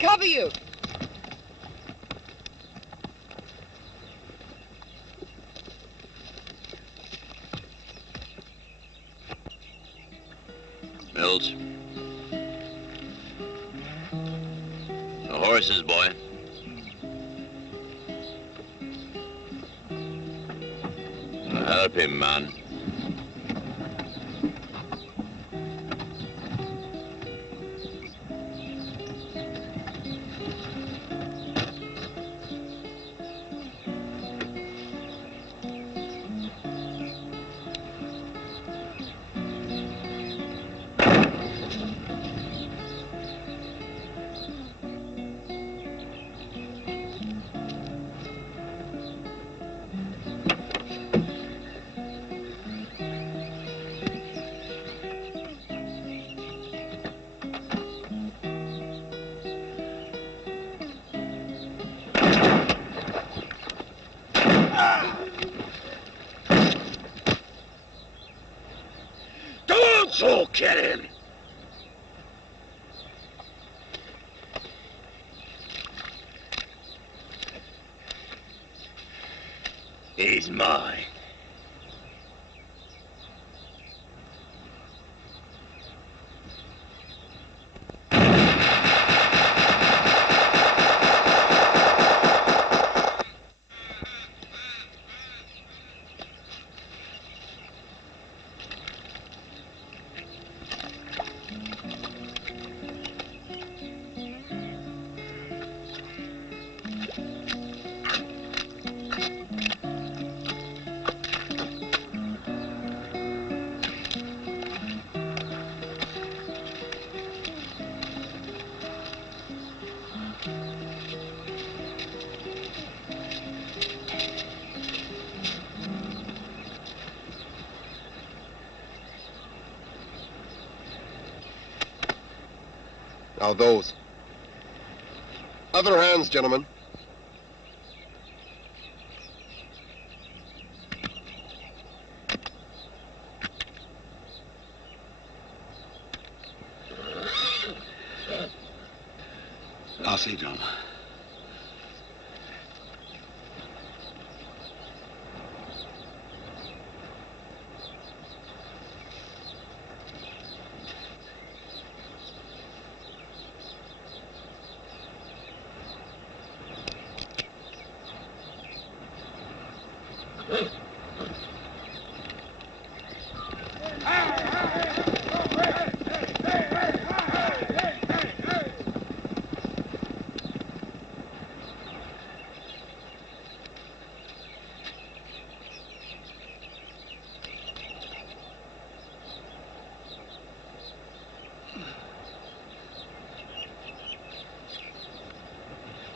cover you. Mills. The horses, boy. Help him, man. So get him. He's mine. Now those. Other hands, gentlemen. I'll see, John.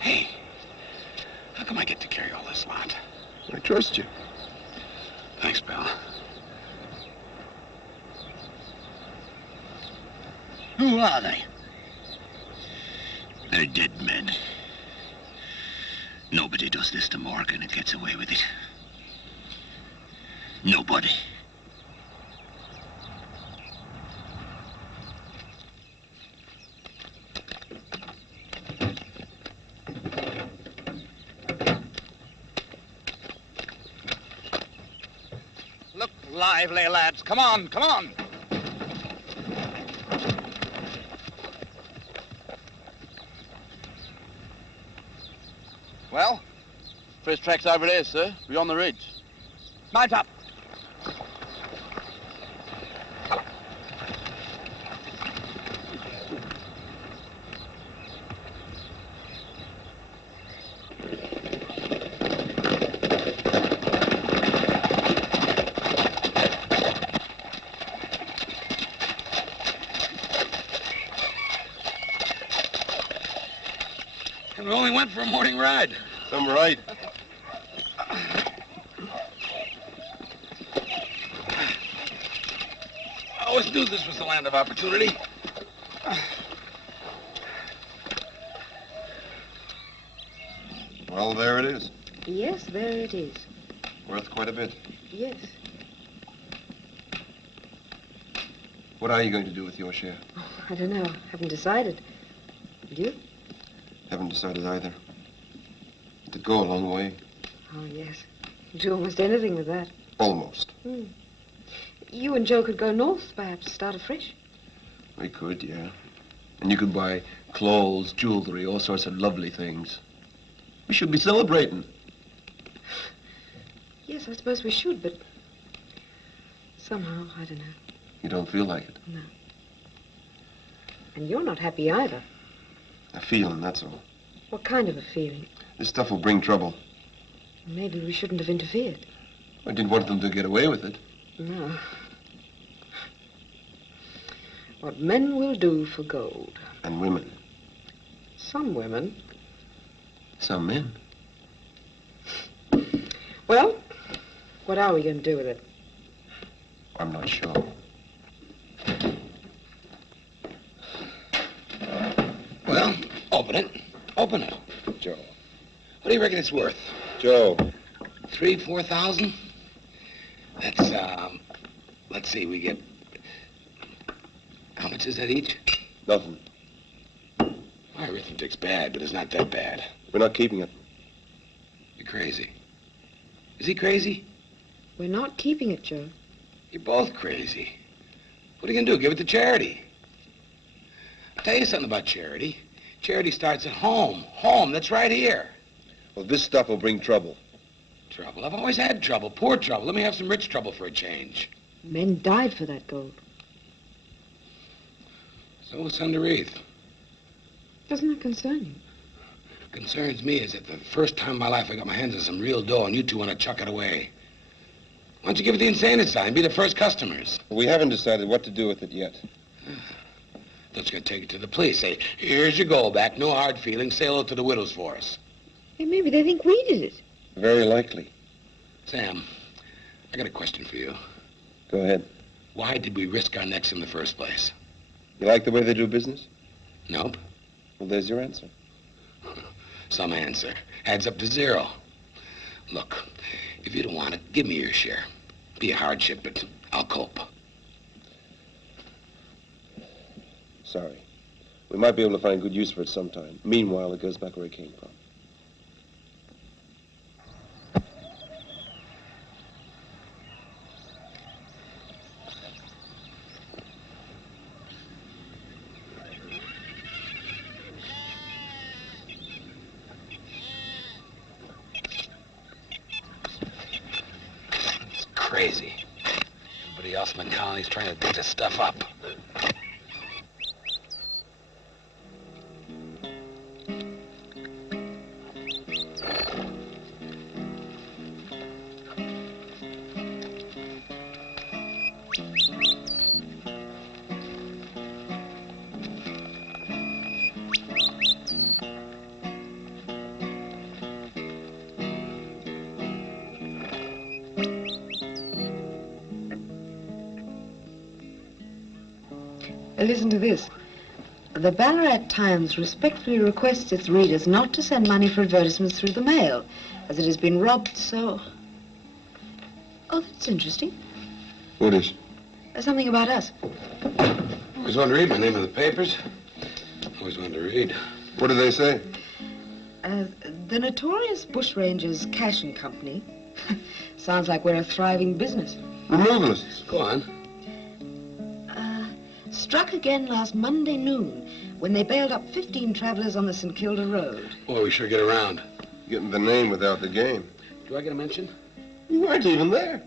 Hey, how come I get to carry all this lot? I trust you. Thanks, pal. Who are they? They're dead men. Nobody does this to Morgan and gets away with it. Nobody. Look lively, lads. Come on, come on. Well? First track's over there, sir. We're on the ridge. Mount up. And we only went for a morning ride. I'm right. I always knew this was the land of opportunity. Well, there it is. Yes, there it is. Worth quite a bit. Yes. What are you going to do with your share? I don't know. Haven't decided. You? Haven't decided either. It could go a long way. Oh, yes. You do almost anything with that. Almost. You and Joe could go north, perhaps, start afresh. We could, yeah. And you could buy clothes, jewelry, all sorts of lovely things. We should be celebrating. Yes, I suppose we should, but somehow, I don't know. You don't feel like it. No. And you're not happy either. A feeling, that's all. What kind of a feeling? This stuff will bring trouble. Maybe we shouldn't have interfered. I didn't want them to get away with it. No. What men will do for gold. And women. Some women. Some men. Well, what are we going to do with it? I'm not sure. Well, open it. Open it. Joe. What do you reckon it's worth? Joe. 3,000-4,000? That's, let's see, we get... How much is that each? Nothing. My arithmetic's bad, but it's not that bad. We're not keeping it. You're crazy. Is he crazy? We're not keeping it, Joe. You're both crazy. What are you gonna do, give it to charity? I'll tell you something about charity. Charity starts at home. Home, that's right here. Well, this stuff will bring trouble. Trouble? I've always had trouble, poor trouble. Let me have some rich trouble for a change. Men died for that gold. So it's underneath. Doesn't that concern you? Concerns me is that for the first time in my life I got my hands on some real dough and you two want to chuck it away. Why don't you give it to the insane asylum and be the first customers? We haven't decided what to do with it yet. That's gonna take it to the police. Say, here's your gold back, no hard feelings, say hello to the widows for us. Hey, maybe they think we did it. Very likely. Sam, I got a question for you. Go ahead. Why did we risk our necks in the first place? You like the way they do business? Nope. Well, there's your answer. Some answer. Adds up to 0. Look, if you don't want it, give me your share. Be a hardship, but I'll cope. Sorry. We might be able to find good use for it sometime. Meanwhile, it goes back where it came from. It's crazy. Everybody else in the colony's trying to dig this stuff up. Listen to this. The Ballarat Times respectfully requests its readers not to send money for advertisements through the mail, as it has been robbed so... Oh, that's interesting. What is? There's something about us. Always wanted to read my name in the papers. Always wanted to read. What do they say? The notorious Bushrangers Cash and Company. Sounds like we're a thriving business. Removalists. Go on. Struck again last Monday noon when they bailed up 15 travelers on the St. Kilda Road. Boy, we sure get around. Getting the name without the game. Do I get a mention? You weren't even there.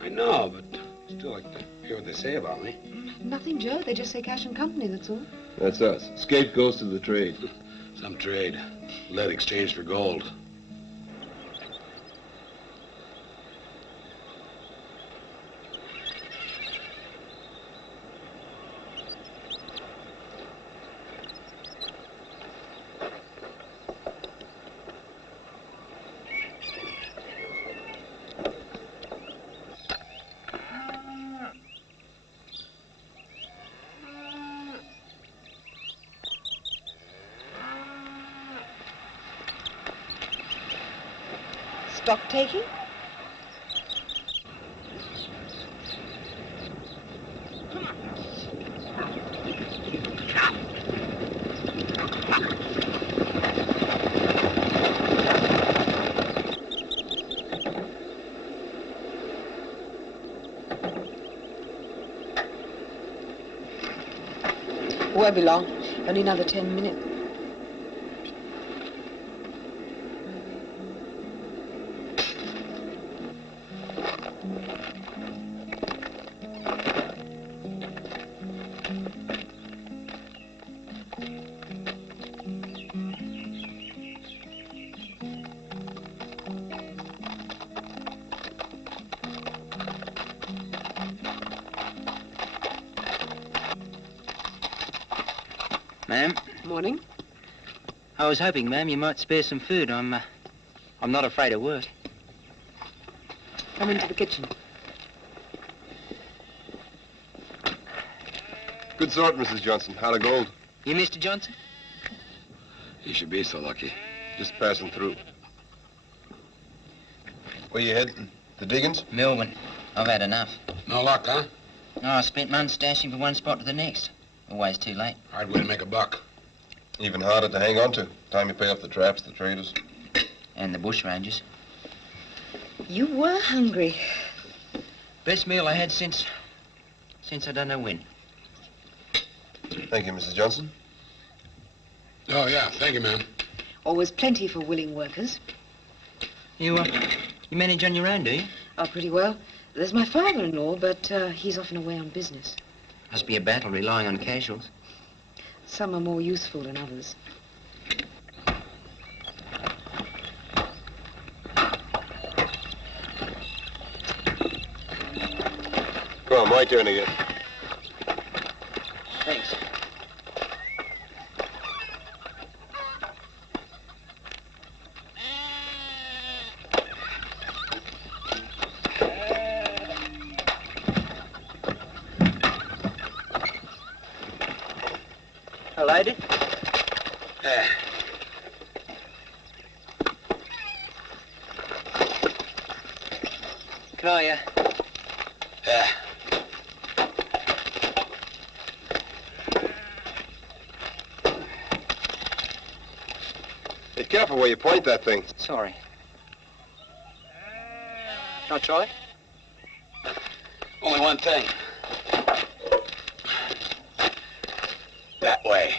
I know, but still like to hear what they say about me. Nothing, Joe. They just say Cash and Company, that's all. That's us. Scapegoats to the trade. Some trade. Lead exchanged for gold. Stock taking? won't be long. Only another 10 minutes. Ma'am, Morning. I was hoping, ma'am, you might spare some food. I'm not afraid of work. Come into the kitchen. Good sort, Mrs. Johnson. Heart of gold. You, Mr. Johnson? You should be so lucky. Just passing through. Where you heading? The diggings? Melbourne. I've had enough. No luck, huh? No, I spent months dashing from one spot to the next. Always too late. Hard way to make a buck. Even harder to hang on to. Time you pay off the traps, the traders. And the bushrangers. You were hungry. Best meal I had since I don't know when. Thank you, Mrs. Johnson. Oh, yeah. Thank you, ma'am. Always plenty for willing workers. You manage on your own, do you? Oh, pretty well. There's my father-in-law, but he's often away on business. Must be a battle relying on casuals. Some are more useful than others. Come on, my turn again. Thanks. Loaded? Yeah. Can I, Yeah. Be careful where you point that thing. Sorry. Can I try? Only one thing. That way.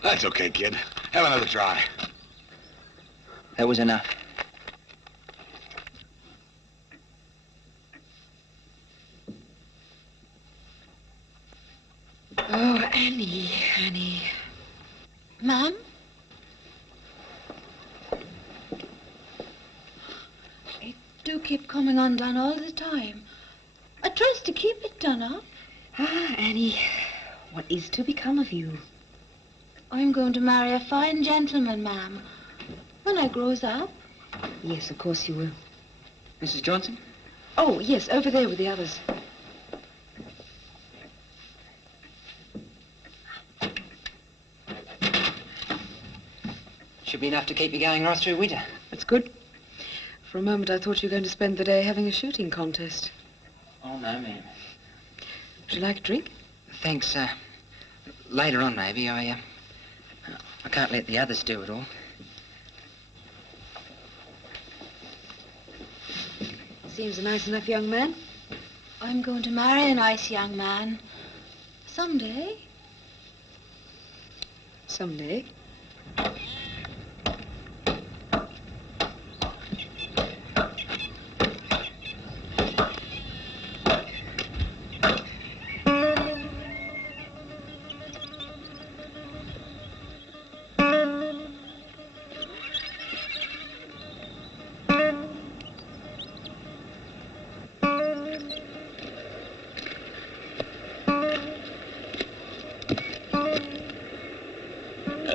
That's okay, kid. Have another try. That was enough. Oh, Annie. Ma'am? It do keep coming undone all the time. I tries to keep it done up. Ah, Annie, what is to become of you? I'm going to marry a fine gentleman, ma'am. When I grows up. Yes, of course you will. Mrs. Johnson? Oh, yes, over there with the others. Should be enough to keep you going right through winter. That's good. For a moment, I thought you were going to spend the day having a shooting contest. Oh, no, ma'am. Would you like a drink? Thanks, later on, maybe. I can't let the others do it all. Seems a nice enough young man. I'm going to marry a nice young man. Someday. Someday.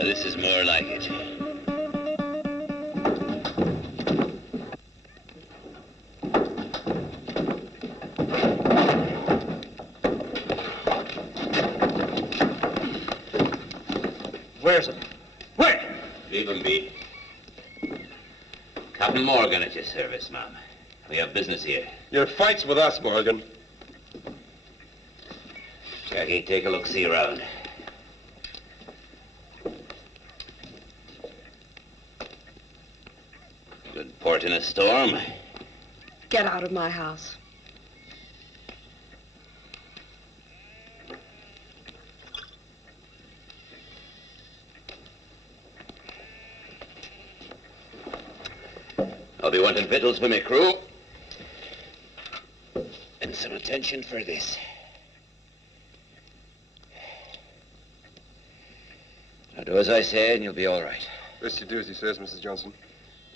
This is more like it. Where is it? Where? Leave him be. Captain Morgan at your service, ma'am. We have business here. Your fight's with us, Morgan. Jackie, take a look-see around. Good port in a storm. Get out of my house. I'll be wanting victuals for my crew. And some attention for this. Now do as I say and you'll be all right. Best you do as he says, Mrs. Johnson.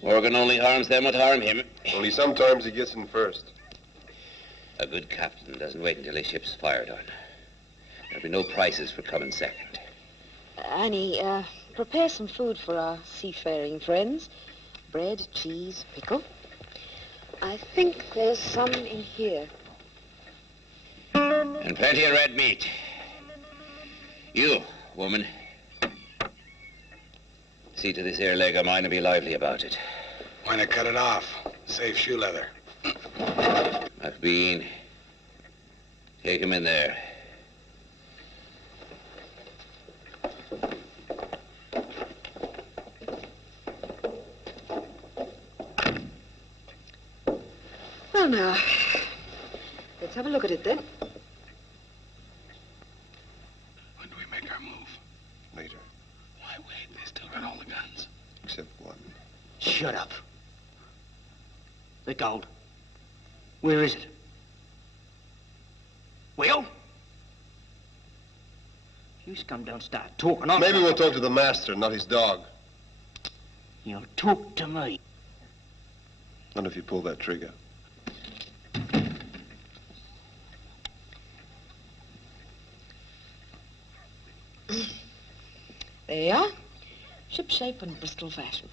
Morgan only harms them what harm him. Only sometimes he gets in first. A good captain doesn't wait until his ship's fired on. There'll be no prizes for coming second. Annie, prepare some food for our seafaring friends. Bread, cheese, pickle. I think there's some in here. And plenty of red meat. You, woman. See to this here leg of mine and be lively about it. Why not cut it off? Save shoe leather. McBean, take him in there. Well, now, let's have a look at it then. When do we make our move? Later. Why wait? They still got all the guns. Except one. Shut up. The gold. Where is it? Well? You just come down and start talking. Maybe we'll talk to the master, not his dog. You'll talk to me. Not if you pull that trigger. There you are. Ship shape and Bristol fashion.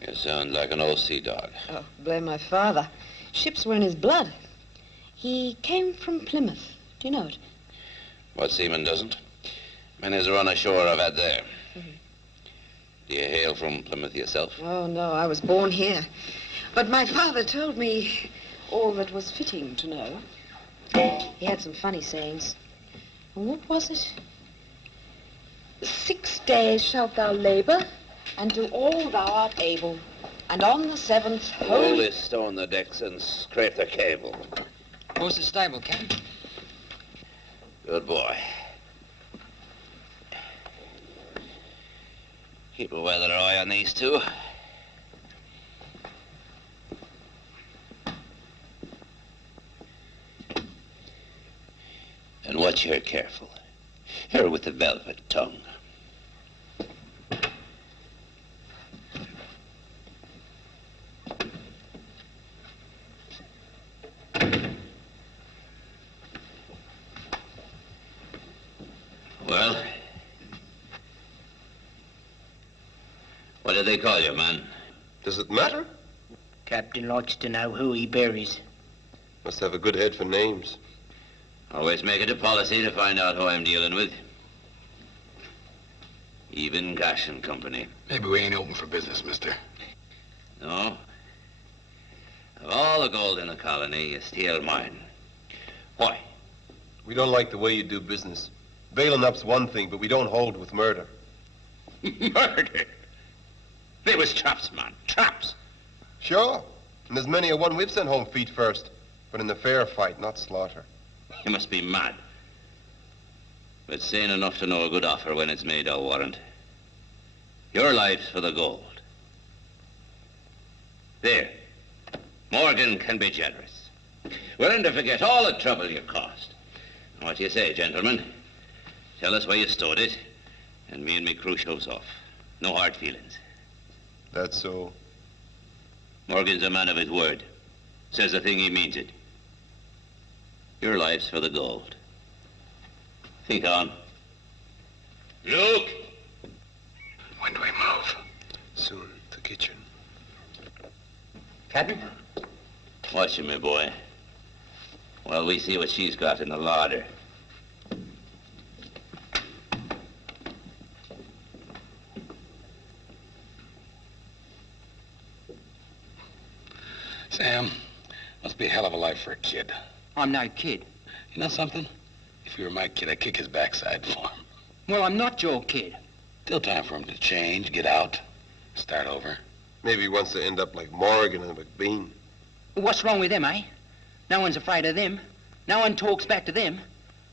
You sound like an old sea dog. Oh, blame my father. Ships were in his blood. He came from Plymouth. Do you know it? What seaman doesn't? Many's run ashore I've had there. Do you hail from Plymouth yourself? Oh, no, I was born here. But my father told me all that was fitting to know. He had some funny sayings. What was it? 6 days shalt thou labor, and do all thou art able. And on the 7th, Hold this stone the decks and scrape the cable. Who's the stable, Captain? Good boy. Keep a weather eye on these two. And watch her careful. Her with the velvet tongue. Well? What do they call you, man? Does it matter? Captain likes to know who he buries. Must have a good head for names. Always make it a policy to find out who I'm dealing with. Even Cash and Company. Maybe we ain't open for business, mister. No. Of all the gold in the colony, you steal mine. Why? We don't like the way you do business. Bailing up's one thing, but we don't hold with murder. Murder? They was traps, man. Traps. Sure. And there's many a one we've sent home feet first. But in the fair fight, not slaughter. You must be mad. But sane enough to know a good offer when it's made, I'll warrant. Your life's for the gold. There. Morgan can be generous. Willing to forget all the trouble you caused. What do you say, gentlemen? Tell us where you stowed it, and me and me crew shows off. No hard feelings. That's so. Morgan's a man of his word. Says a thing, he means it. Your life's for the gold. Think on. Luke! When do we move? Soon. The kitchen. Captain? Watch him, my boy. While we see what she's got in the larder. Sam, must be a hell of a life for a kid. I'm no kid. You know something? If you were my kid, I'd kick his backside for him. Well, I'm not your kid. Still time for him to change, get out, start over. Maybe he wants to end up like Morgan and McBean. What's wrong with them, eh? No one's afraid of them. No one talks back to them.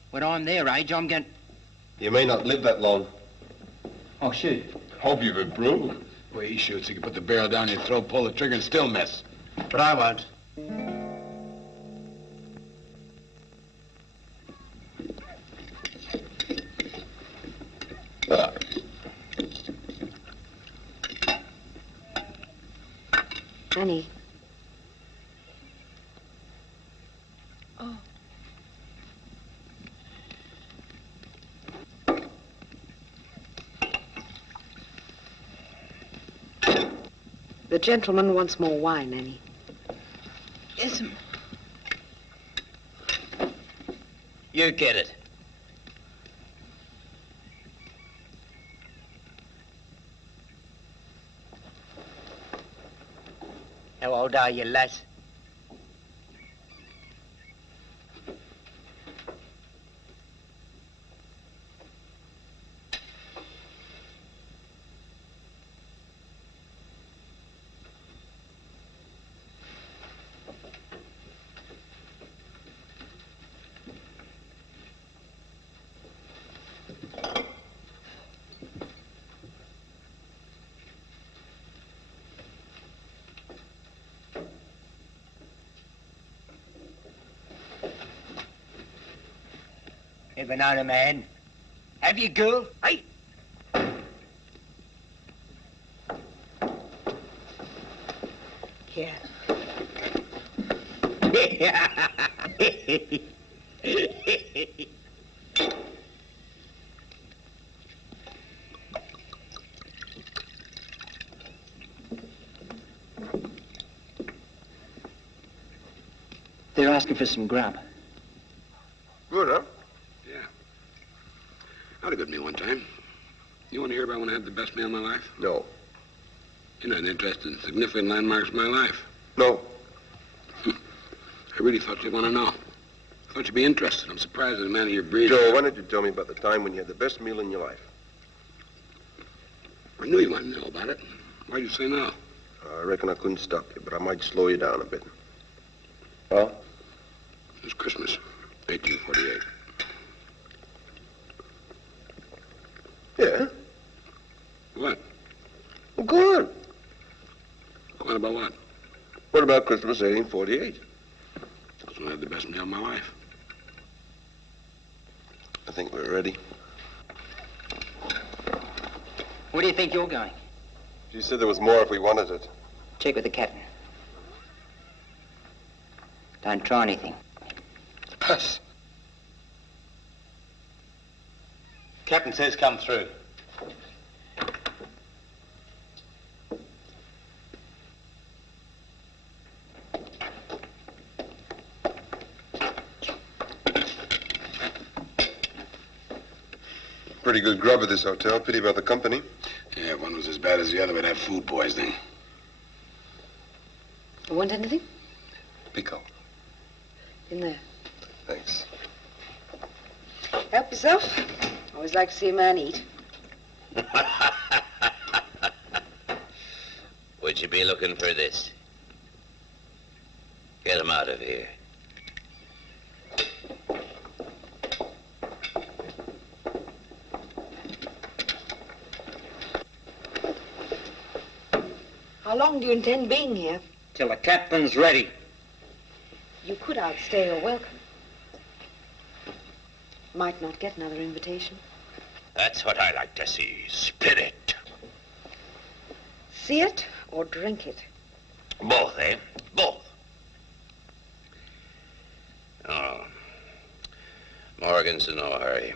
When I'm their age, I'm going... You may not live that long. Oh, shoot. Hope you've improved. The way he shoots, he can put the barrel down your throat, pull the trigger, and still miss. But I won't. Annie. Oh. The gentleman wants more wine, Annie. Yes, You get it. How old are you, lass? Ever known a man? Have you, girl? Hey! Here. They're asking for some grub. Good, huh? Yeah. I had a good meal one time. You want to hear about when I had the best meal of my life? No. You're not interested in significant landmarks of my life. No. I really thought you'd want to know. I thought you'd be interested. I'm surprised at a man of your breed. Joe, why don't you tell me about the time when you had the best meal in your life? I knew you wanted to know about it. Why'd you say no? I reckon I couldn't stop you, but I might slow you down a bit. Huh? It was Christmas, 1848. Yeah? What? Well, go on. What about what? What about Christmas 1848? That's when I had the best meal of my life. I think we're ready. Where do you think you're going? She said there was more if we wanted it. Check with the captain. Don't try anything. Puss. Captain says come through. Pretty good grub at this hotel. Pity about the company. Yeah, if one was as bad as the other, we'd have food poisoning. You want anything? Pico. In there. Thanks. Help yourself. Always like to see a man eat. Would you be looking for this? Get him out of here. How long do you intend being here? Till the captain's ready. You could outstay your welcome. Might not get another invitation. That's what I like to see. Spirit. See it or drink it? Both, eh? Both. Oh. Morgan's in no hurry.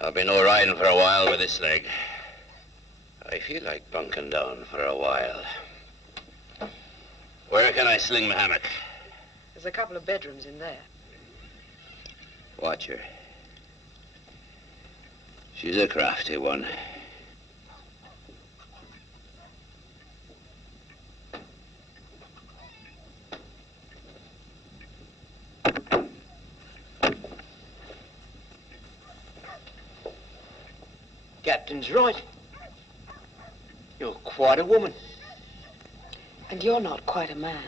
I'll be no riding for a while with this leg. I feel like bunking down for a while. Where can I sling my hammock? There's a couple of bedrooms in there. Watch her. She's a crafty one. Captain's right. You're quite a woman. And you're not quite a man.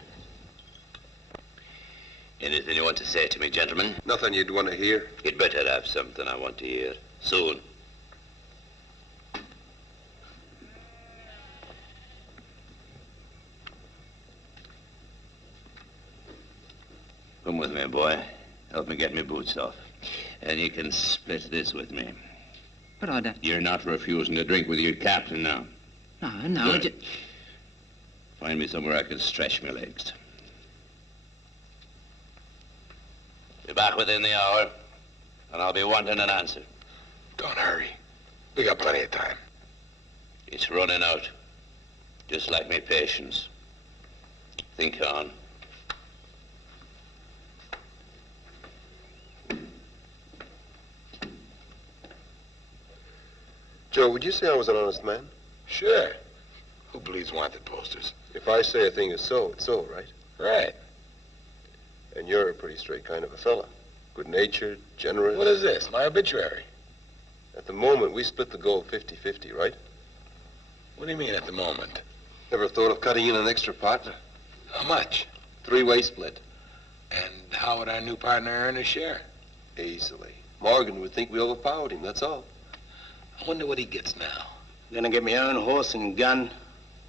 Anything you want to say to me, gentlemen? Nothing you'd want to hear. You'd better have something I want to hear. Soon. Come with me, boy. Help me get my boots off. And you can split this with me. But I don't... You're not refusing to drink with your captain now. No, Good. Find me somewhere I can stretch my legs. Be back within the hour, and I'll be wanting an answer. Don't hurry. We got plenty of time. It's running out, just like my patience. Think on. Joe, would you say I was an honest man? Sure. Who believes wanted posters? If I say a thing is so, it's so, right? Right. And you're a pretty straight kind of a fella. Good-natured, generous. What is this, my obituary? At the moment, we split the gold 50-50, right? What do you mean at the moment? Never thought of cutting in an extra partner. How much? Three-way split. And how would our new partner earn his share? Easily. Morgan would think we overpowered him, that's all. I wonder what he gets now. Gonna get my own horse and gun,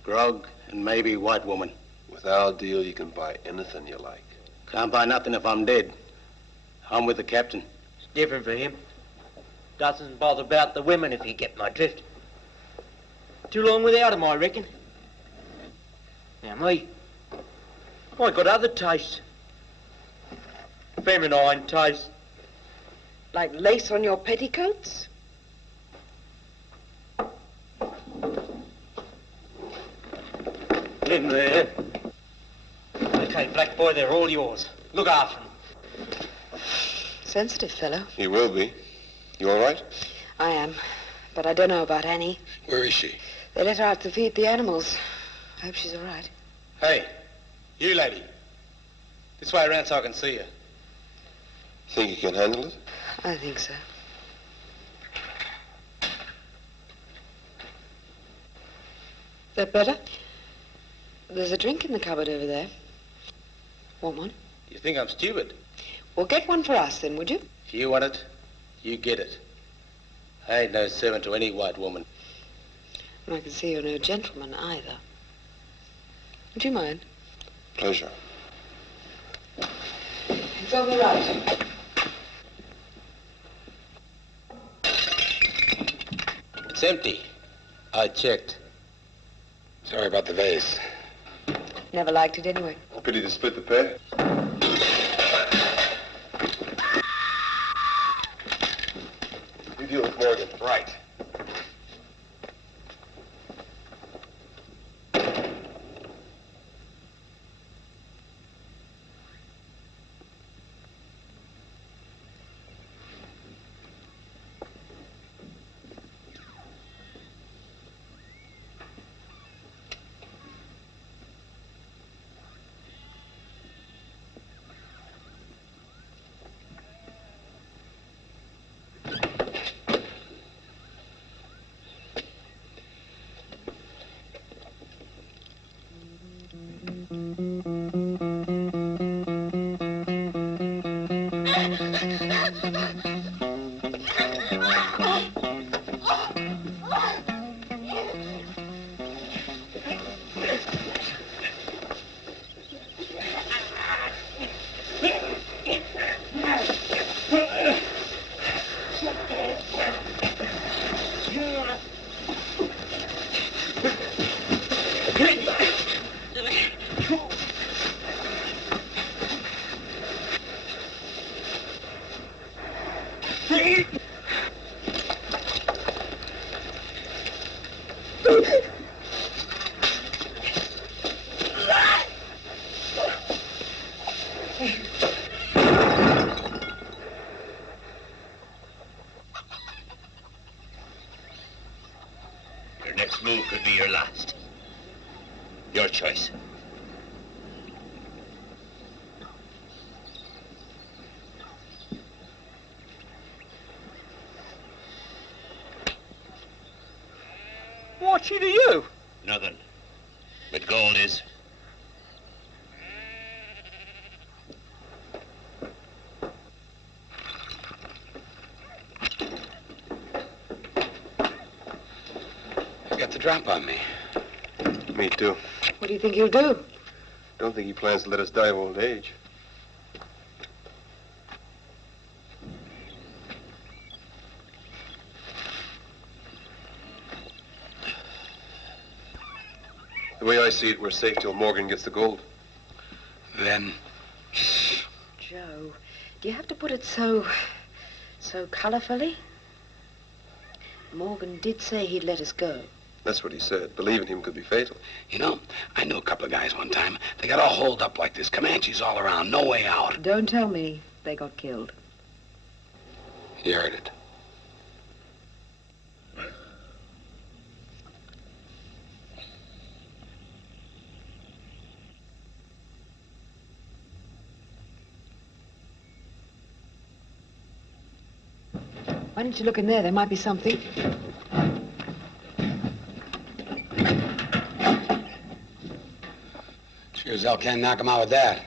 grog, and maybe white woman. With our deal, you can buy anything you like. Can't buy nothing if I'm dead. I'm with the captain. It's different for him. Doesn't bother about the women if you get my drift. Too long without 'em, I reckon. Now me, I got other tastes. Feminine tastes. Like lace on your petticoats? In there. Okay, black boy, they're all yours. Look after them. Sensitive fellow. He will be. You all right? I am. But I don't know about Annie. Where is she? They let her out to feed the animals. I hope she's all right. Hey, you lady. This way around so I can see you. Think you can handle it? I think so. That better? There's a drink in the cupboard over there. Want one? You think I'm stupid? Well, get one for us then, would you? If you want it, you get it. I ain't no servant to any white woman. And I can see you're no gentleman either. Would you mind? Pleasure. It's on the right. It's empty. I checked. Sorry about the vase. Never liked it anyway. Pity to split the pair. You deal with Morgan. Right. Your next move could be your last. Your choice. What's she to you? Nothing. But gold is. You got the drop on me. Me too. What do you think he'll do? Don't think he plans to let us die of old age. The way I see it, we're safe till Morgan gets the gold. Then, Joe, do you have to put it so colourfully? Morgan did say he'd let us go. That's what he said. Believing him could be fatal. you know, I knew a couple of guys one time. They got all holed up like this. Comanches all around, no way out. Don't tell me they got killed. You heard it. Why don't you look in there? There might be something. Sure as hell can't knock him out with that.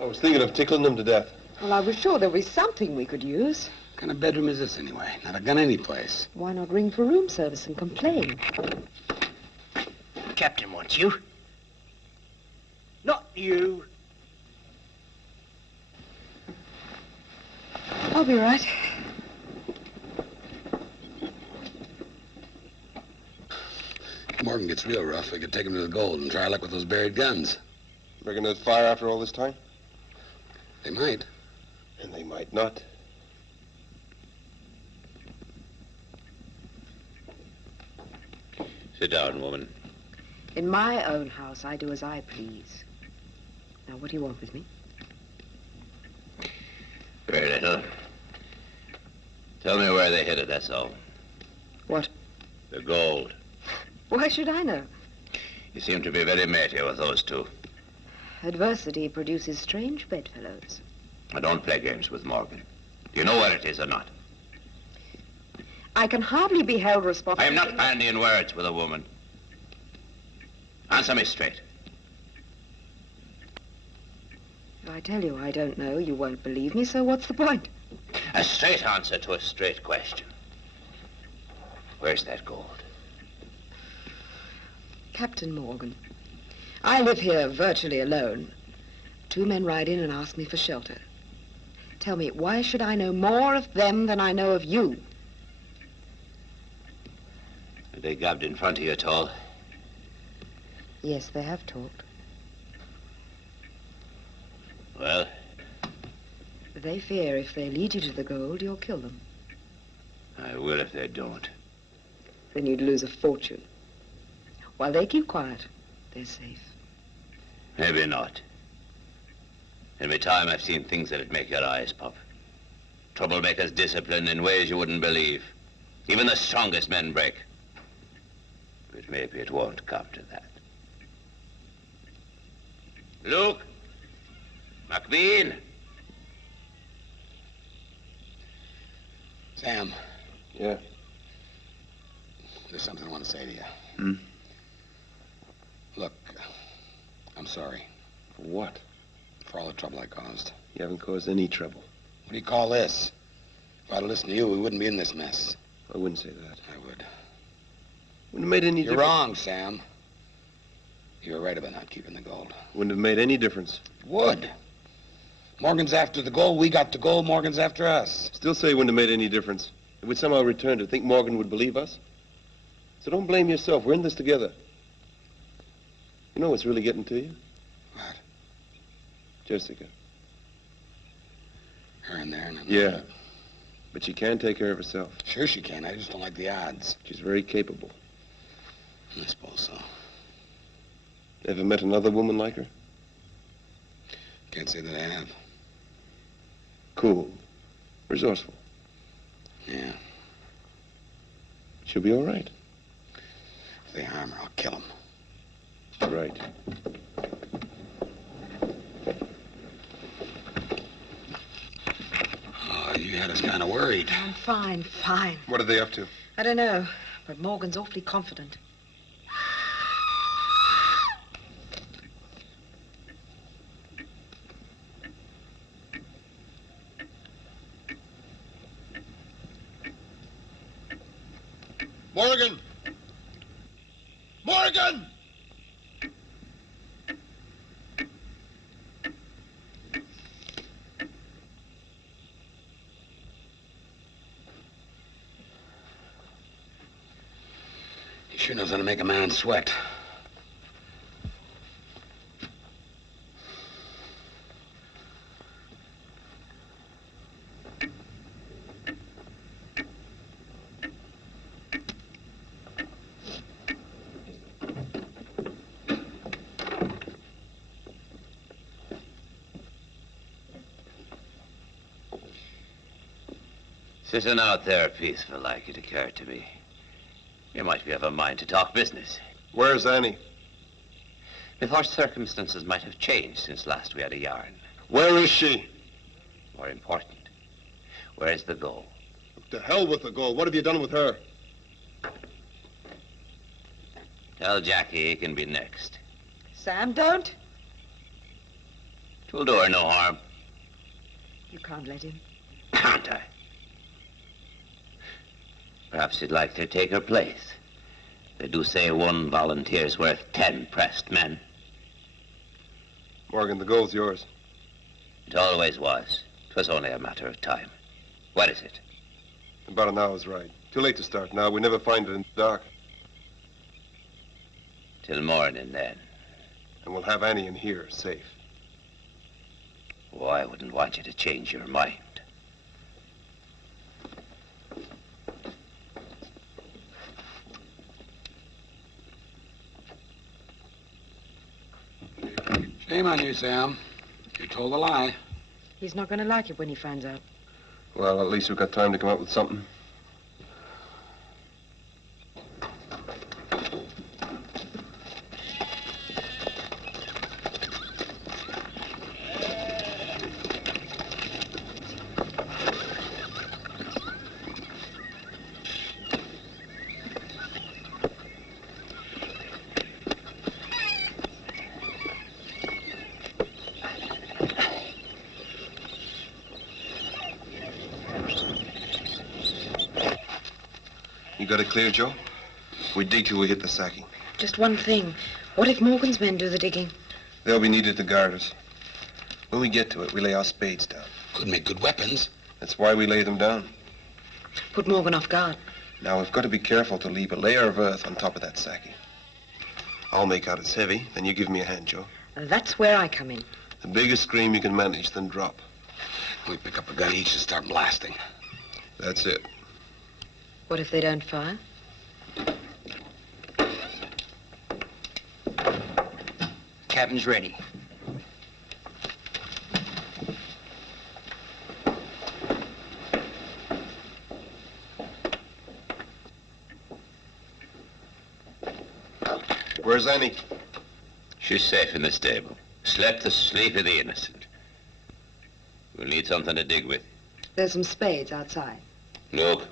I was thinking of tickling them to death. Well, I was sure there was something we could use. What kind of bedroom is this anyway? Not a gun anyplace. Why not ring for room service and complain? Captain wants you. Not you. I'll be right. If Morgan gets real rough, we could take him to the gold and try our luck with those buried guns. Reckon they'd fire after all this time? They might. And they might not. Sit down, woman. In my own house, I do as I please. Now, what do you want with me? Very little. Tell me where they hid it, that's all. What? The gold. Why should I know? You seem to be very matey with those two. Adversity produces strange bedfellows. I don't play games with Morgan. Do you know where it is or not? I can hardly be held responsible. I am not bandying words with a woman. Answer me straight. If I tell you I don't know, you won't believe me, so what's the point? A straight answer to a straight question. Where's that gold? Captain Morgan, I live here virtually alone. Two men ride in and ask me for shelter. Tell me, why should I know more of them than I know of you? They gabbed in front of you at all? Yes, they have talked. Well? They fear if they lead you to the gold, you'll kill them. I will if they don't. Then you'd lose a fortune. While they keep quiet, they're safe. Maybe not. In my time, I've seen things that'd make your eyes pop. Troublemakers discipline in ways you wouldn't believe. Even the strongest men break. But maybe it won't come to that. Luke! McBean! Sam, Yeah. there's something I want to say to you. Hmm? Look, I'm sorry For what? for all the trouble I caused. You haven't caused any trouble. What do you call this? If I'd listened to you, we wouldn't be in this mess. I wouldn't say that. I would. Wouldn't have made any You're difference. wrong, Sam. You were right about not keeping the gold. Wouldn't have made any difference. Would. Morgan's after the gold. We got the gold. Morgan's after us. Still say it wouldn't have made any difference. If we'd somehow returned it, think Morgan would believe us? So don't blame yourself. We're in this together. You know what's really getting to you? What? Jessica. Her in there. And Yeah. But she can take care of herself. Sure she can. I just don't like the odds. She's very capable. I suppose so. Ever met another woman like her? Can't say that I have. Cool. Resourceful. Yeah. She'll be all right. If they harm her, I'll kill them. Right. Oh, you had us kind of worried. I'm fine, fine. What are they up to? I don't know, but Morgan's awfully confident. Morgan! Morgan! He sure knows how to make a man sweat. Sitting out there peaceful like it occurred to me. You might be of a mind to talk business. Where's Annie? Methought circumstances might have changed since last we had a yarn. Where is she? More important, where's the goal? To hell with the gold. What have you done with her? Tell Jackie he can be next. Sam, don't. 'Twill do her no harm. You can't let him. Can't I? Perhaps he'd like to take her place. They do say one volunteer's worth 10 pressed men. Morgan, the gold's yours. It always was. 'Twas only a matter of time. What is it? About an hour's ride. Too late to start now. We never find it in the dark. Till morning, then. And we'll have Annie in here, safe. Oh, I wouldn't want you to change your mind. Shame on you, Sam. You told a lie. He's not going to like it when he finds out. Well, at least we've got time to come up with something. You got it clear, Joe? We dig till we hit the sacking. Just one thing. What if Morgan's men do the digging? They'll be needed to guard us. When we get to it, we lay our spades down. Could make good weapons. That's why we lay them down. Put Morgan off guard. Now, we've got to be careful to leave a layer of earth on top of that sacking. I'll make out it's heavy, then you give me a hand, Joe. That's where I come in. The biggest scream you can manage, then drop. We pick up a gun each and start blasting. That's it. What if they don't fire? Captain's ready. Where's Annie? She's safe in the stable. Slept the sleep of the innocent. We'll need something to dig with. There's some spades outside. Look.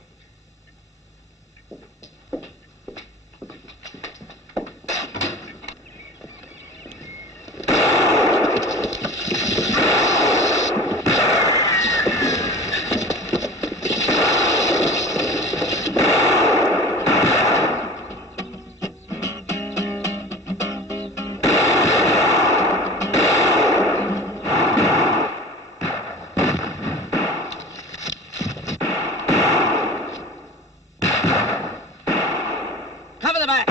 Cover the back.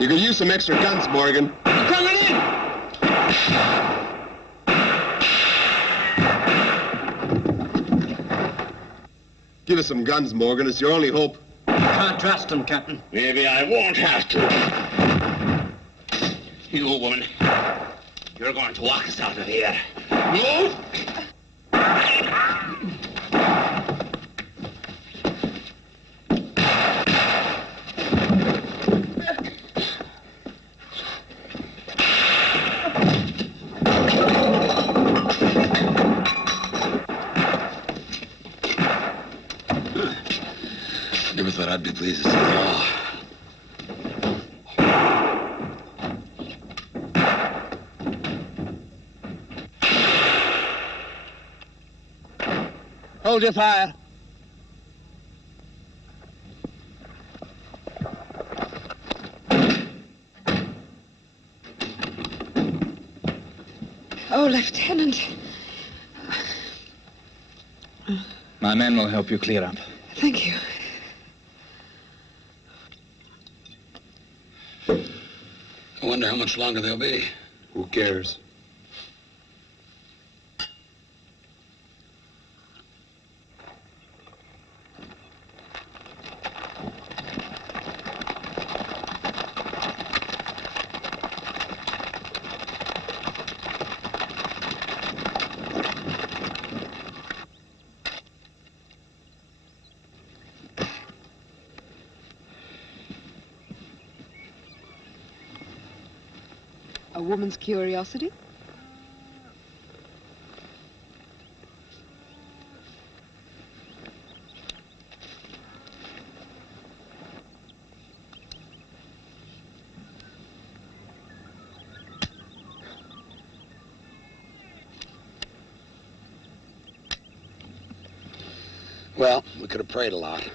You could use some extra guns, Morgan. Coming in. Give us some guns, Morgan. It's your only hope. Can't trust them, Captain. Maybe I won't have to. You, woman. You're going to walk us out of here. Move! Never thought I'd be pleased to see it all. Hold your fire. Oh, Lieutenant. My men will help you clear up. Thank you. I wonder how much longer they'll be. Who cares? A woman's curiosity? Well, we could have prayed a lot.